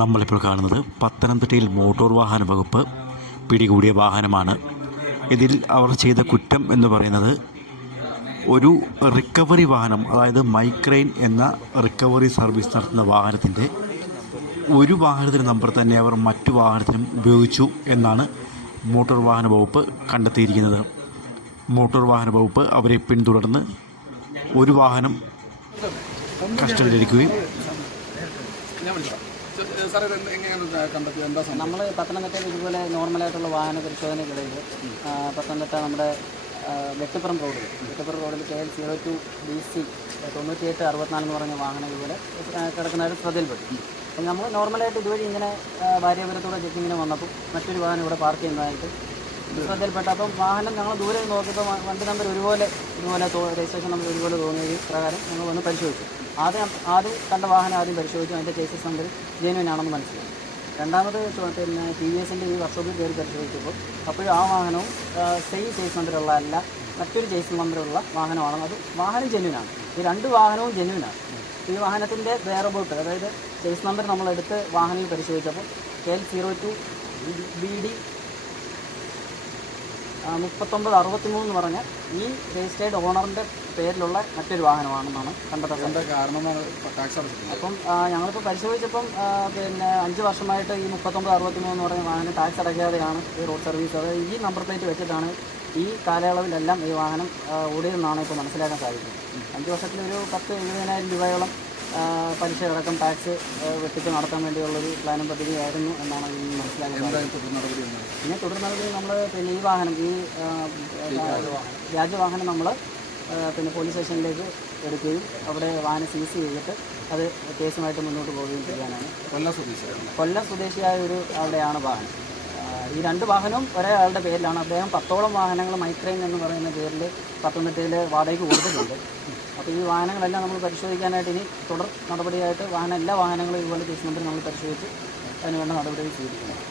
നമ്മളിപ്പോൾ കാണുന്നത് പത്തനംതിട്ടയിൽ മോട്ടോർ വാഹന വകുപ്പ് പിടികൂടിയ വാഹനമാണ്. ഇതിൽ അവർ ചെയ്ത കുറ്റം എന്ന് പറയുന്നത് ഒരു റിക്കവറി വാഹനം അതായത് മൈക്രെയിൻ എന്ന റിക്കവറി സർവീസ് നടത്തുന്ന വാഹനത്തിന്റെ ഒരു വാഹനത്തിന്റെ നമ്പർ തന്നെ അവർ മറ്റു വാഹനത്തിനും ഉപയോഗിച്ചു എന്നാണ് മോട്ടോർ വാഹന വകുപ്പ് കണ്ടെത്തിയിരിക്കുന്നത്. മോട്ടോർ വാഹന വകുപ്പ് അവരെ പിന്തുടർന്ന് ഒരു വാഹനം കസ്റ്റഡിയിലെടുക്കുകയും നമ്മൾ പത്തനംതിട്ടയിൽ ഇതുപോലെ നോർമലായിട്ടുള്ള വാഹന പരിശോധനയ്ക്കിടയിൽ പത്തനംതിട്ട നമ്മുടെ വെട്ടിപ്പുറം റോഡിൽ വെട്ടിപ്പുറം റോഡിൽ K L zero two B C തൊണ്ണൂറ്റിയെട്ട് അറുപത്തിനാല് എന്ന് പറഞ്ഞ വാഹനം ഇതുപോലെ കിടക്കുന്നതായിട്ട് ശ്രദ്ധയിൽപ്പെട്ടു. അപ്പം നമ്മൾ നോർമലായിട്ട് ഇതുവഴി ഇങ്ങനെ ഭാര്യാപുരത്തൂടെ ചെക്കിങ്ങിന് വന്നപ്പോൾ മറ്റൊരു വാഹനം ഇവിടെ പാർക്ക് ചെയ്യുന്നതായിട്ട് ശ്രദ്ധയിൽപ്പെട്ട. അപ്പം വാഹനം ഞങ്ങൾ ദൂരെ നോക്കിയപ്പോൾ വണ്ടി നമ്പർ ഒരുപോലെ ഇതുപോലെ രജിസ്ട്രേഷൻ നമ്പർ ഒരുപോലെ തോന്നിയ പ്രകാരം ഞങ്ങൾ വന്ന് പരിശോധിച്ചു. ആദ്യം ആദ്യം കണ്ട വാഹനം ആദ്യം പരിശോധിച്ചു. അതിന്റെ കേസസ് നമ്പർ ജെനുവൻ ആണെന്ന് മനസ്സിലായി. രണ്ടാമത് പിന്നെ ടി വി എസിന്റെ ഈ വർക്ക്ഷോപ്പിൽ കയറി പരിശോധിച്ചപ്പോൾ അപ്പോഴും ആ വാഹനവും സെയിം ചേസ് നമ്പറുള്ള അല്ല മറ്റൊരു ചേസ് നമ്പറുള്ള വാഹനമാണ് അത് വാഹനം ജെന്യൂനാണ് ഈ രണ്ട് വാഹനവും ജെന്യൂനാണ് ഈ വാഹനത്തിന്റെ വേറബോട്ട് അതായത് ചേസ് നമ്പർ നമ്മളെടുത്ത് വാഹനം പരിശോധിച്ചപ്പോൾ L zero two B D മുപ്പത്തൊമ്പത് അറുപത്തിമൂന്ന് പറഞ്ഞ ഈ രജിസ്റ്റേർഡ് ഓണറിന്റെ പേരിലുള്ള മറ്റൊരു വാഹനമാണെന്നാണ് കണ്ടെത്തുന്നത് അപ്പം ഞങ്ങളിപ്പോൾ പരിശോധിച്ചപ്പം പിന്നെ അഞ്ച് വർഷമായിട്ട് ഈ മുപ്പത്തൊമ്പത് അറുപത്തിമൂന്ന് എന്ന് പറഞ്ഞ വാഹനം ടാക്സ് അടയ്ക്കാതെയാണ് ഈ റോഡ് സർവീസ് അതായത് ഈ നമ്പർ പ്ലേറ്റ് വെച്ചിട്ടാണ് ഈ കാലയളവിലെല്ലാം ഈ വാഹനം ഓടിയതെന്നാണ് ഇപ്പോൾ മനസ്സിലാക്കാൻ സാധിക്കുന്നത്. അഞ്ച് വർഷത്തിൽ ഒരു പത്ത് എഴുപതിനായിരം രൂപയോളം പലിശ അടക്കം ടാക്സ് വെട്ടിച്ച് നടത്താൻ വേണ്ടിയുള്ളൊരു പ്ലാനും പദ്ധതിയായിരുന്നു എന്നാണ് മനസ്സിലാക്കുന്നത് പിന്നെ തുടർ നടപടി നമ്മൾ പിന്നെ ഈ വാഹനം ഈ വ്യാജവാഹനം നമ്മൾ പിന്നെ പോലീസ് സ്റ്റേഷനിലേക്ക് എടുക്കുകയും അവിടെ വാഹനം സീസ് ചെയ്തിട്ട് അത് കേസുമായിട്ട് മുന്നോട്ട് പോവുകയും ചെയ്യാനാണ്. കൊല്ലം സ്വദേശിയാണ്? കൊല്ലം സ്വദേശിയായ ഒരു അവിടെയാണ് വാഹനം. ഈ രണ്ട് വാഹനവും ഒരേ ആളുടെ പേരിലാണ്. അദ്ദേഹം പത്തോളം വാഹനങ്ങൾ മൈക്രൈൻ എന്ന് പറയുന്ന പേരിൽ പത്തനംതിട്ടയിൽ വാടകയ്ക്ക് കൊടുത്തിട്ടുണ്ട്. അപ്പോൾ ഈ വാഹനങ്ങളെല്ലാം നമ്മൾ പരിശോധിക്കാനായിട്ട് ഇനി തുടർ നടപടിയായിട്ട് വാഹന എല്ലാ വാഹനങ്ങളും ഇതുപോലെ കേസ് നമ്പർ നമ്മൾ പരിശോധിച്ച് അതിനുവേണ്ട നടപടികൾ സ്വീകരിക്കണം.